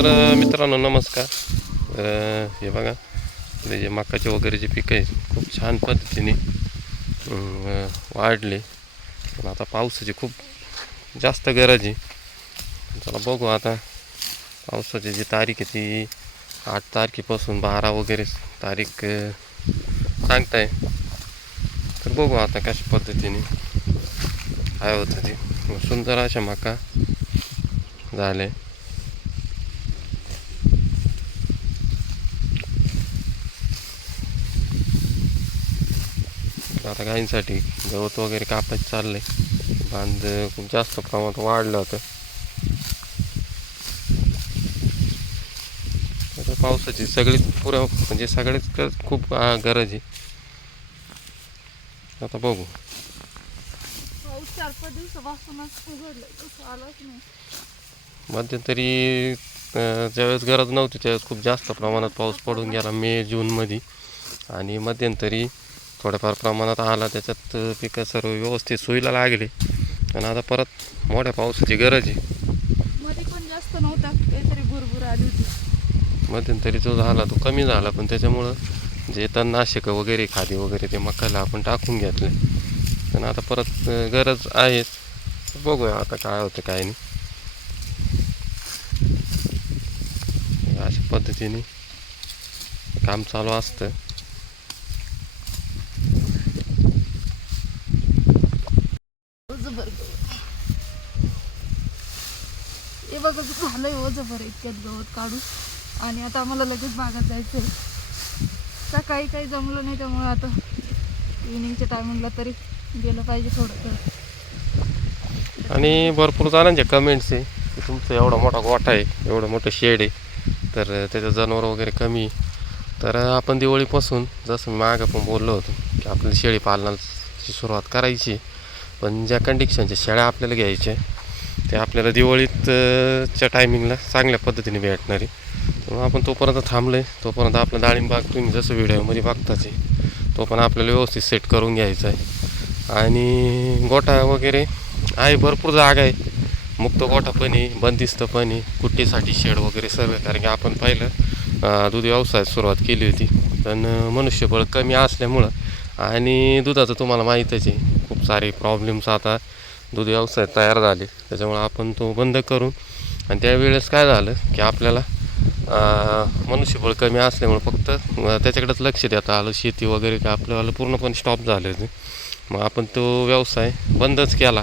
तर मित्रांनो नमस्कार. तर हे बघा इथे जे मकाचे वगैरे जे पिकं आहे खूप छान पद्धतीने वाढले. पण आता पावसाची खूप जास्त गरज आहे. चला बघू आता. पावसाची जी तारीख आहे ती आठ तारखेपासून बारा वगैरे तारीख सांगताय. तर बघू आता कशा पद्धतीने काय होतं ते. सुंदर अशा मका झाले. आता गायींसाठी गवत वगैरे कापायचं चाललंय. बांध खूप जास्त प्रमाणात वाढलं होतं. आता पावसाची सगळीच पुऱ्या म्हणजे सगळेच खूप गरज आहे. आता बघू. पाऊस चार पाच दिवसापासूनच उघडलं मध्यंतरी ज्यावेळेस गरज नव्हती त्यावेळेस खूप जास्त प्रमाणात पाऊस पडून गेला मे जूनमध्ये. आणि मध्यंतरी थोड्याफार प्रमाणात आला त्याच्यात पिकं सर्व व्यवस्थित सोयीला लागले. आणि आता परत मोठ्या पावसाची गरज आहे. मध्ये पण जास्त नव्हता काहीतरी भुरभुर आली होती. मध्यंतरी जो झाला तो कमी झाला पण त्याच्यामुळं जे तणनाशकं वगैरे खादी वगैरे ते मकाला आपण टाकून घेतले. पण आता परत अं, गरज आहेच बघूया आता काय होतं काय नाही. अशा पद्धतीने काम चालू असतं. बघा किती झालंय हो जबर इतक्यात गवत काढू आणि आता आम्हाला लगेच बागात आहे सकाळी काही जमलं नाही त्यामुळे आता इव्हिनिंगच्या टायमिंगला तरी गेलं पाहिजे थोडं तर आणि भरपूर जणांचे कमेंट्स आहे की तुमचं एवढा मोठा गोठा आहे एवढं मोठं शेड आहे तर त्याचं जनावर वगैरे कमी तर आपण दिवाळीपासून जसं मी मागं पण बोललो होतो की आपल्याला शेळी पालनाची सुरुवात करायची पण ज्या कंडिशनच्या शेळ्या आपल्याला घ्यायच्या ते आपल्याला दिवाळीतच्या टायमिंगला चांगल्या पद्धतीने भेटणारी. आहे आपण तोपर्यंत थांबलो आहे तोपर्यंत आपला डाळिंबाग तुम्ही जसं व्हिडिओमध्ये बघताच आहे. तो पण आपल्याला व्यवस्थित सेट करून घ्यायचा आहे. आणि गोठा वगैरे आहे भरपूर जागा आहे. मुक्त गोठा पण आहे बंदिस्त पण आहे. कुट्टीसाठी शेड वगैरे सर्व कारण की आपण पाहिलं दूध व्यवसायात सुरुवात केली होती. पण मनुष्यबळ कमी असल्यामुळं आणि दुधाचं तुम्हाला माहीतच आहे. खूप सारे प्रॉब्लेम्स आता दूध व्यवसाय तयार झाले. त्याच्यामुळं आपण तो बंद करून आणि त्यावेळेस काय झालं की आपल्याला मनुष्यबळ कमी असल्यामुळं फक्त त्याच्याकडेच लक्ष देता आलं. शेती वगैरे का आपल्याला पूर्णपणे स्टॉप झाले होते मग आपण तो व्यवसाय बंदच केला.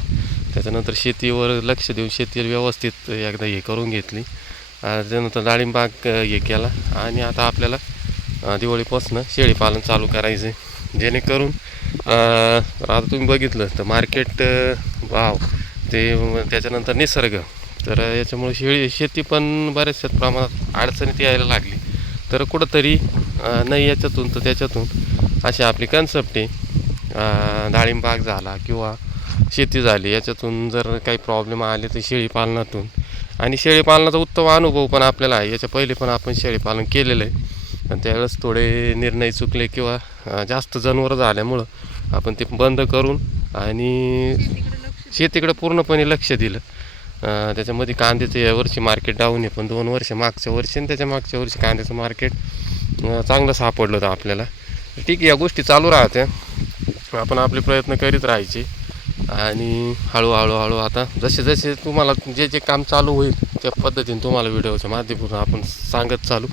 त्याच्यानंतर शेतीवर लक्ष देऊन शेती व्यवस्थित एकदा हे करून घेतली. त्यानंतर डाळिंबाग हे केला. आणि आता आपल्याला दिवाळीपासनं दिवाळीपासून शेळीपालन चालू करायचं आहे जेणेकरून आता तुम्ही बघितलं तर मार्केट वाव. ते त्याच्यानंतर निसर्ग. तर याच्यामुळे शेळी शेती पण बऱ्याचशा प्रमाणात अडचणीत यायला लागली. तर कुठंतरी नाही याच्यातून तर त्याच्यातून अशी आपली कन्सेप्ट आहे. डाळिंबाग झाला किंवा शेती झाली याच्यातून जर काही प्रॉब्लेम आले तर शेळीपालनातून आणि शेळीपालनाचा उत्तम अनुभव पण आपल्याला आहे. याच्या पहिले पण आपण शेळीपालन केलेलं आहे. आणि त्यावेळेस थोडे निर्णय चुकले किंवा जास्त जनावरं झाल्यामुळं आपण ते बंद करून आणि शेतीकडे पूर्णपणे लक्ष दिलं. त्याच्यामध्ये कांद्याचं यावर्षी मार्केट डाऊन आहे पण दोन वर्ष मागच्या वर्षी आणि त्याच्या मागच्या वर्षी कांद्याचं मार्केट चांगलं सापडलं होतं आपल्याला. ठीक आहे या गोष्टी चालू राहत्या. आपण आपले प्रयत्न करीत राहायचे. आणि हळूहळू हळू आता जसे जसे तुम्हाला जे जे काम चालू होईल त्या पद्धतीने तुम्हाला व्हिडिओच्या माध्यमातून आपण सांगत चालू.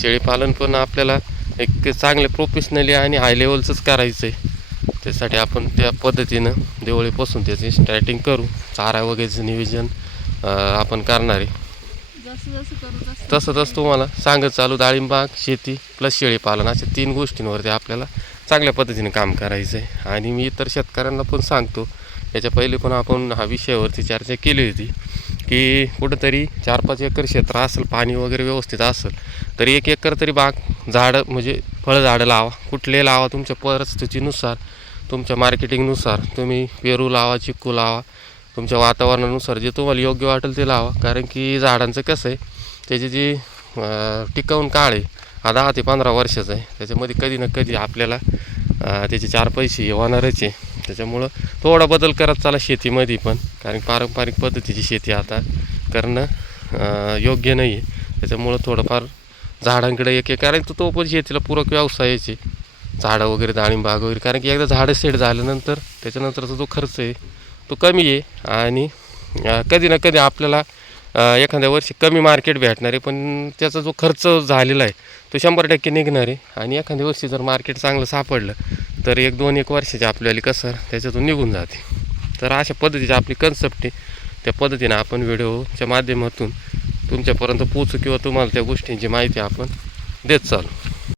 शेळीपालन पण आपल्याला एक चांगले प्रोफेशनली आणि हाय लेवलचंच करायचं आहे त्यासाठी आपण त्या पद्धतीनं दिवाळीपासून त्याची स्टार्टिंग करू. चारा वगैरेचं नियोजन आपण करणार आहे. तसं तसं तुम्हाला सांगत चालू डाळिंबाग शेती प्लस शेळीपालन अशा तीन गोष्टींवरती आपल्याला चांगल्या पद्धतीने काम करायचं आहे. आणि मी इतर शेतकऱ्यांना पण सांगतो याच्या पहिले पण आपण हा विषयावरती चर्चा केली होती की कुठंतरी चार पाच एकर क्षेत्र असेल पाणी वगैरे व्यवस्थित असेल तर एक एकर तरी बाग झाडं म्हणजे फळझाडं लावा. कुठले लावा तुमच्या परिस्थितीनुसार तुमच्या मार्केटिंगनुसार तुम्ही पेरू लावा चिक्कू लावा तुमच्या वातावरणानुसार जे तुम्हाला योग्य वाटेल ते लावा. कारण की झाडांचं कसं आहे त्याची जी टिकवून काळ आहे हा दहा ते पंधरा वर्षाचं आहे. त्याच्यामध्ये कधी ना कधी आपल्याला त्याचे चार पैसे होणारच आहे. त्याच्यामुळं थोडा बदल करत चाला शेतीमध्ये पण. कारण पारंपरिक पद्धतीची शेती आता करणं योग्य नाही आहे त्याच्यामुळं थोडंफार झाडांकडे एक आहे कारण तो तो पण शेतीला पूरक व्यवसायाचे झाडं वगैरे डाळिंबाग वगैरे. कारण की एकदा झाडं सेट झाल्यानंतर त्याच्यानंतरचा जो खर्च आहे तो कमी आहे. आणि कधी ना कधी आपल्याला एखाद्या वर्षी कमी मार्केट भेटणार आहे पण त्याचा जो खर्च झालेला आहे तो शंभर टक्के निघणार आहे. आणि एखाद्या वर्षी जर मार्केट चांगलं सापडलं तर एक दोन एक वर्षाची आपल्याला कसर त्याच्यातून निघून जाते. तर अशा पद्धतीची आपली कन्सेप्ट आहे. त्या पद्धतीनं आपण व्हिडिओच्या माध्यमातून तुमच्यापर्यंत पोचू किंवा तुम्हाला त्या गोष्टींची माहिती आपण देत चालू.